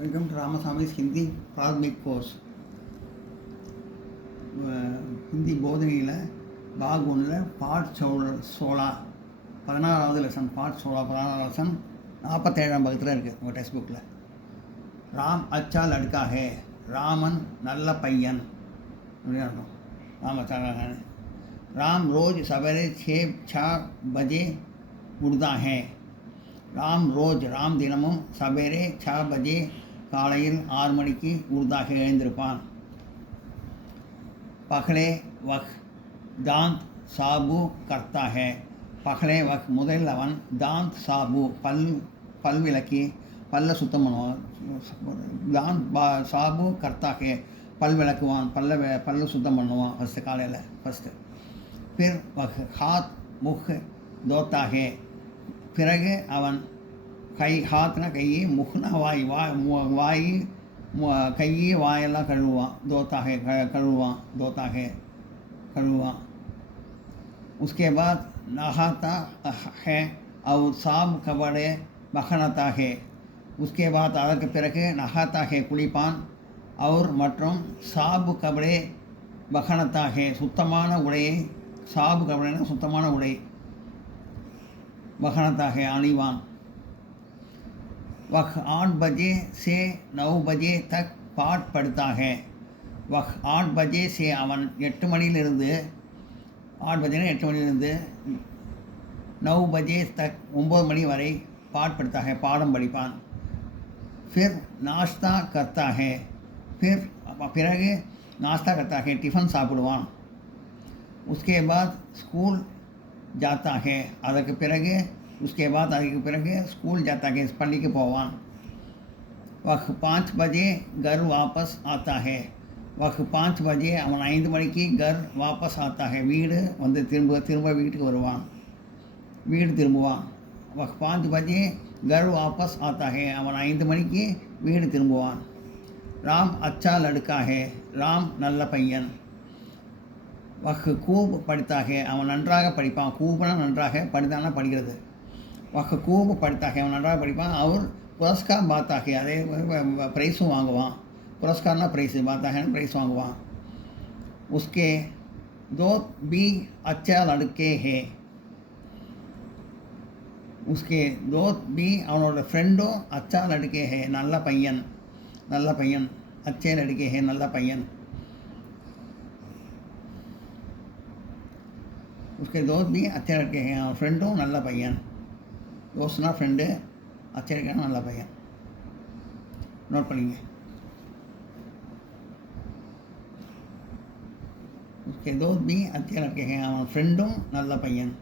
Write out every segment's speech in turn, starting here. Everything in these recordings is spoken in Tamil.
Welcome to Ramaswamy's Hindi Pradmik course. Hindi போதனையில் பாக் ஒன்றில் பார்ட் 16 16வது லெசன் பார்ட் 16 லெசன் 47ஆம் பக்கத்தில் இருக்குது உங்கள் டெக்ஸ்ட் புக்கில். ராம் அச்சா லடுக்கா ஹே, ராமன் நல்ல பையன் அப்படின்னு அர்த்தம். ராம் அச்சா லடுக்கா. ராம் ரோஜ் சவேரே 6 பஜே உட்தா ஹே. ராம் தினமும் சவேரே 6 பஜே காலையில் 6 மணிக்கு உட்தாக எழுந்திருப்பான். பகலே வக் தாந்த் சாபு கர்த்தா ஹே. பகலே வக் முதலில் அவன் தாந்த் சாபு பல் விளக்கி பல்ல சுத்தம் பண்ணுவான். தாந்த் சாபு கர்த்தா ஹே பல் விளக்குவான், பல்ல சுத்தம் பண்ணுவான் காலையில் ஃபஸ்ட்டு. பிர் வக் ஹாத் முக் தோத்தா ஹே. பிறகு அவன் ஹாத்னா கை, முக்னா வாய் கை வாயெல்லாம் கழுவுவான். கழுவுவான். उसके बाद नहाता है और साब कपड़े பகனத்தா ஹே. उसके बाद அதற்கு பிறகு நஹாத்தா ஹே குளிப்பான். அவர் மற்றும் சாபு கபடே பகனத்தா ஹே சுத்தமான உடையை, சாபு கபடேனா சுத்தமான உடை, பகனத்தா ஹே அணிவான். वह 8 बजे से 9 बजे तक पाठ पढ़ता है. वह 8 बजे से அவன் 8 மணியிலிருந்து 8 बजे 8 மணியிலிருந்து 9 बजे तक 9 மணி வரை पाठ पढ़ता है பாடம் படிப்பான். फिर नाश्ता करता है. பிறகு नाश्ता करता है டிஃபன் சாப்பிடுவான். उसके बाद स्कूल जाता है. அதற்கு பிறகு ஸ்கூல் जाता है பள்ளிக்கு போவான். वह 5 बजे घर वापस आता है. वह 5 बजे அவன் 5 மணிக்கு घर वापस आता है வீடு வந்து திரும்ப வீட்டுக்கு வருவான், வீடு திரும்புவான். वह 5 बजे घर वापस आता है அவன் 5 மணிக்கு வீடு திரும்புவான். ராம் அச்சா லடுக்கா ஹே. ராம் நல்ல பையன். वह खूब पढ़ता है அவன் நன்றாக படிப்பான். கூப்னா நன்றாக, படித்தானா படிக்கிறது. वह खूब पढ़ता है அவன் நன்றாக படிப்பான். அவர் புரஸ்கார் பாத்தா ஹே, அதே ப்ரைஸும் வாங்குவான். புரஸ்கார்னா ப்ரைஸு, பாத்தா ஹேன்னு ப்ரைஸ் வாங்குவான். உஸ்கே தோஸ்த் பி அச்சா லடுக்கே ஹே. உஸ்கே தோஸ்த் பி அவனோட ஃப்ரெண்டும் அச்சா லடுக்கே ஹே நல்ல பையன். அச்சே லடுக்கே ஹே நல்ல பையன். उसके दोस्त भी अच्छे लड़के हैं और फ्रेंडों நல்ல பையன். दोस्तனா फ्रेंड, अच्छे लड़के நல்ல பையன். नोट பண்ணிங்க. उसके दोस्त भी अच्छे लड़के हैं और फ्रेंडों நல்ல பையன்.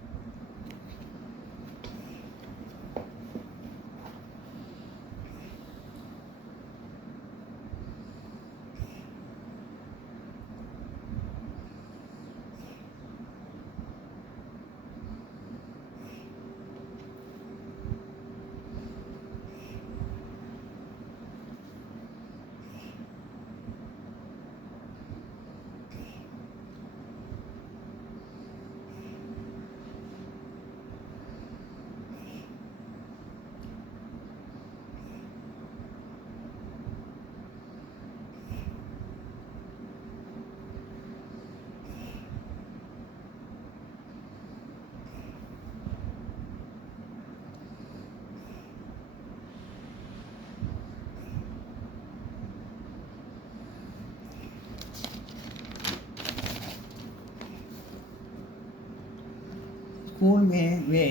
स्कूल में वे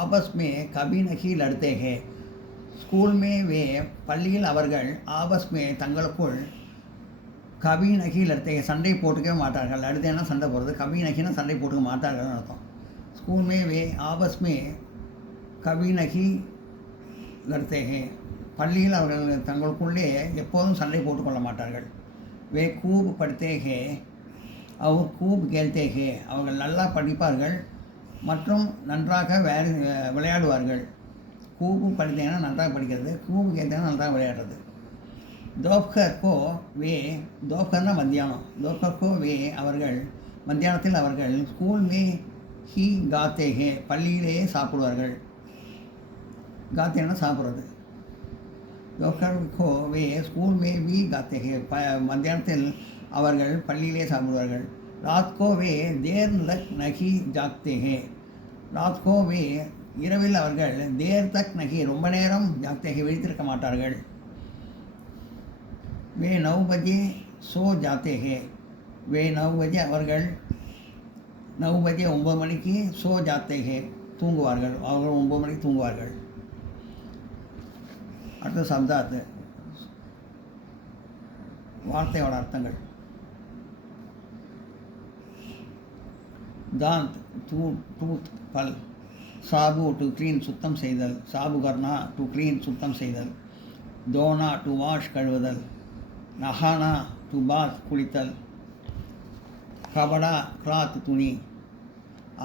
आपस में कभी नहीं लड़ते हैं. ஸ்கூல் மே வே பள்ளியில் அவர்கள் ஆபஸ் மே தங்களுக்குள் கபி நகி லடுத்தே சண்டை போட்டுக்கவே மாட்டார்கள். லடுத்தேன்னா சண்டை போடுறது, கபி நகினா சண்டை போட்டுக்க மாட்டார்கள்னு அர்த்தம். ஸ்கூல் மே வே ஆபஸ் மே கபி நகி லடுத்தே ஹே. பள்ளியில் அவர்கள் தங்களுக்குள்ளே எப்போதும் சண்டை போட்டுக்கொள்ள மாட்டார்கள். வே கூப் படுத்தே ஹே அவர் கூப் கேள்த்தே ஹே. அவர்கள் நல்லா படிப்பார்கள் மற்றும் நன்றாக விளையாடுவார்கள். கூபு படித்தேன்னா நன்றாக படிக்கிறது, கூபு கேட்டேன்னா நன்றாக விளையாடுறது. தோப்கர்னா மத்தியானம். தோப்கர்கோ வே அவர்கள் மத்தியானத்தில் அவர்கள் ஸ்கூல் மே ஹி காத்தே ஹே பள்ளியிலேயே சாப்பிடுவார்கள். காத்தேன்னா சாப்பிட்றது. दोपहर को वे स्कूल में भी गाते हैं மத்தியானத்தில் அவர்கள் பள்ளியிலே சாப்பிடுவார்கள் रात को वे देर तक नहीं जागते हैं रात को वे இரவில் அவர்கள் தேர் தக் நகி ரொம்ப நேரம் ஜாக்தே விழித்திருக்க மாட்டார்கள் वे 9 बजे सो जाते हैं वे 9 बजे அவர்கள் 9 बजे 9 மணிக்கு सो जाते हैं தூங்குவார்கள் அவர்கள் 9 மணிக்கு தூங்குவார்கள் அடுத்த சப்தார்த்த வார்த்தையோட அர்த்தங்கள் தாந்த் டூத் பல் சாபு டு க்ளீன் சுத்தம் செய்தல் சாபு கர்னா டு க்ளீன் சுத்தம் செய்தல் தோனா டு வாஷ் கழுவுதல் நஹானா டு பாத் குளித்தல் கபடா கிளாத் துணி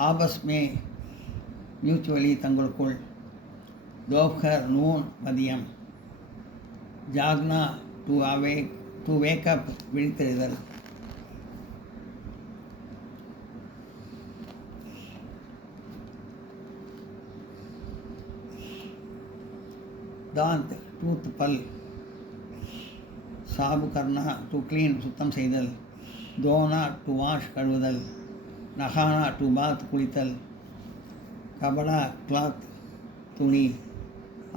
ஆபஸ் மே மியூச்சுவலி தங்களுக்குள் दोपहर नून மதியம் ஜாக்னா டு வேக்கப் விழித்தெழுதல் दांत टूथ पल साबु करना टू क्लीन சுத்தம் செய்தல் தோனா டு வாஷ் கழுவுதல் நஹானா டு பாத் குளித்தல் கபடா கிளாத் துணி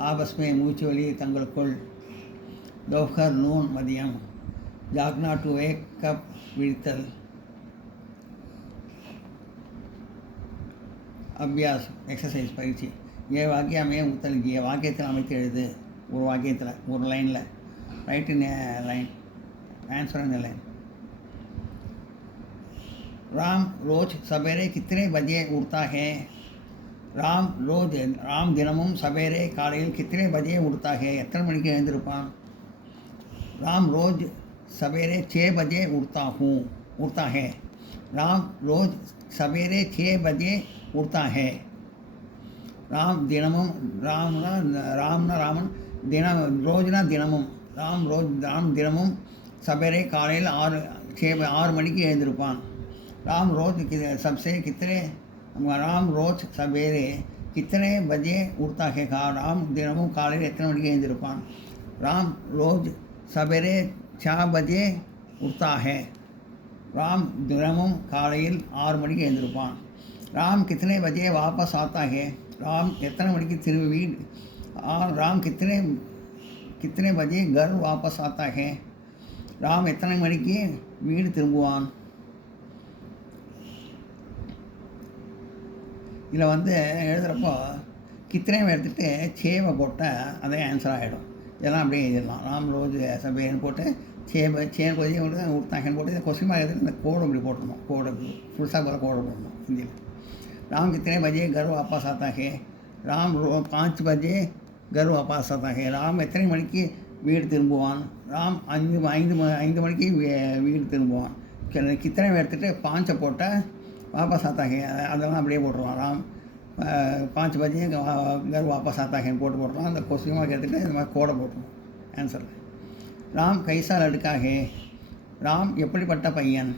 ஆபஸ் மே மூச்சுவலி தங்களுக்குள் दोपहर नून மதியம் जागना टू वेकअप விழித்தல் अभ्यास एक्सरसाइज பயிற்சி ये वाक्य में उत्तर लीजिए वाक्यத்தில் அமைத்து எழுது ஒரு வாக்கியத்தில் ஒரு லைனில் write in line answer in line Ram रोज सवेरे कितने बजे उठता है राम தினமும் சவேரே காலையில் कितने बजे उठता है எத்தனை மணிக்கு எழுந்திருப்பான் राम रोज सवेरे 6 बजे उठता है राम रोज सवेरे 6 बजे उठता है राम தினமும் ராமன் தினம் ரோஜ்னா தினமும் ராம் தினமும் சவேரே காலையில் 6 மணிக்கு எழுந்திருப்பான் राम रोज सबसे कितने राम रोज सवेरे कितने बजे उठता है राम தினமும் காலையில் எத்தனை மணிக்கு எழுந்திருப்பான் राम रोज सवेरे 4 बजे उठता है राम தினமும் காலையில் 6 மணிக்கு எழுந்திருப்பான் राम कितने बजे वापस आता है राम எத்தனை மணிக்கு திரும்பி வீடு राम कितने बजे घर वापस आता है राम எத்தனை மணிக்கு வீடு திரும்புவான் இதில் வந்து எழுதுகிறப்போ கித்தனையும் எடுத்துகிட்டு சேவை போட்டால் அதே ஆன்சர் ஆகிடும் இதெல்லாம் அப்படியே எழுதிடலாம் ராம் ரோஜ் சபைன்னு போட்டு சேன் கொஞ்சம் உடுத்தாங்கன்னு போட்டு இதை கொஸ்டின் மார்க் எடுத்துட்டு இந்த கோடு இப்படி போட்டுடணும் கோடு ஃபுல்ஸாக போல கோடு போடணும் ஹிந்தியில் राम कितने बजे घर वापस आता है राम 5 बजे घर वापस आता है राम எத்தனை மணிக்கு வீடு திரும்புவான் ராம் 5 மணிக்கு வீடு திரும்புவான் கித்தனை எடுத்துகிட்டு 5 போட்டால் वापस आता है அதெல்லாம் அப்படியே போட்டுருவான் ராம் 5 बजे घर वापस आता है போட்டுருவான் அந்த கொஸ்டின் மார்க் எடுத்துகிட்டு இந்த மாதிரி கோடை போட்டுருவோம் ஆன்சர் राम कैसा लड़का है राम எப்படிப்பட்ட பையன்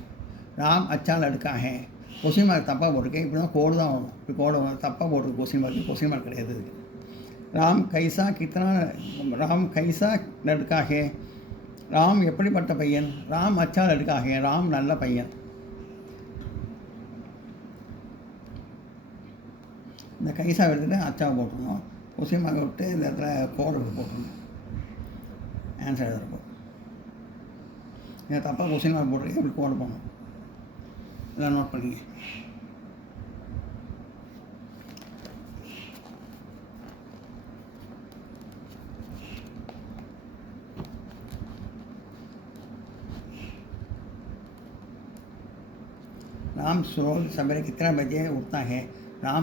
राम अच्छा लड़का है கொஸ்டின் மார்க் தப்பாக போட்டிருக்கேன் இப்படி தான் கோடு தான் வரணும் இப்படி கோடு தப்பாக போட்டிருக்கு கொஸ்டின் மார்க் கிடையாது இதுக்கு ராம் கைசா லடுக்கா ஹே ராம் எப்படிப்பட்ட பையன் ராம் அச்சா லடுக்கா ஹே ராம் நல்ல பையன் இந்த கைசா எடுத்துகிட்டு அச்சாவை போட்டுருணும் கொஸ்டின் மார்க் விட்டு இந்த இடத்துல கோடு போட்டுருணும் ஆன்சர் எழுதுறப்போ இதை தப்பாக கொஸ்டின் மார்க் போட்டிருக்கேன் இப்படி கோடு போடணும் இதெல்லாம் நோட் பண்ணிங்க राम रोज सवेरे कितना बजे उठता है राम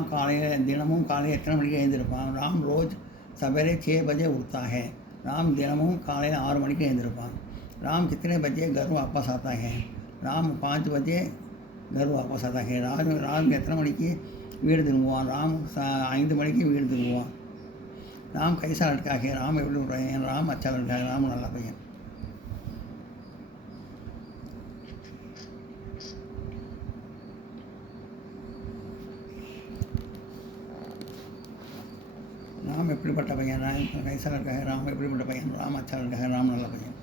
दिनमुम काले एतने मणि எழுந்திருப்பான் राम रोज सवेरे 6 बजे उठता है राम दिनमुम काले 6 मणि எழுந்திருப்பான் राम कितने बजे घर वापस आता है राम 5 बजे घर वापस आता है राम எத்தனை மணிக்கு வீடு திரும்புவான் राम 5 மணிக்கு வீடு திரும்புவான் राम कैसा लड़का है राम எப்படி பையன் राम अच्छा लड़का है राम நல்ல பையன் राम ராம் எப்படிப்பட்ட பையன், கைசா லட்கா ஹை ராம் எப்படிப்பட்ட பையன், ராம் அச்சா லட்கா ஹை ராம் நல்ல பையன்.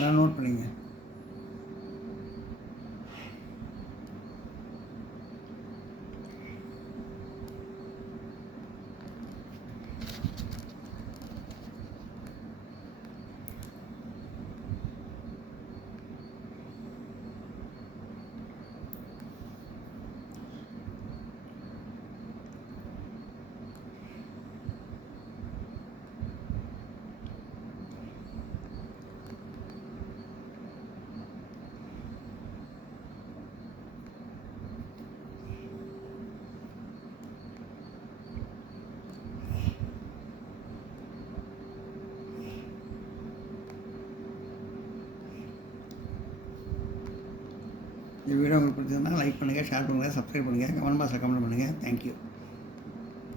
எல்லாம் நோட் பண்ணிங்க. இந்த வீடியோ உங்களுக்கு பிடிச்சதுன்னா லைக் பண்ணுங்கள், ஷேர் பண்ணுங்கள், சப்ஸ்கிரைப் பண்ணுங்கள், கமெண்ட் பாக்ஸில் கமெண்ட் பண்ணுங்கள். தேங்க்யூ.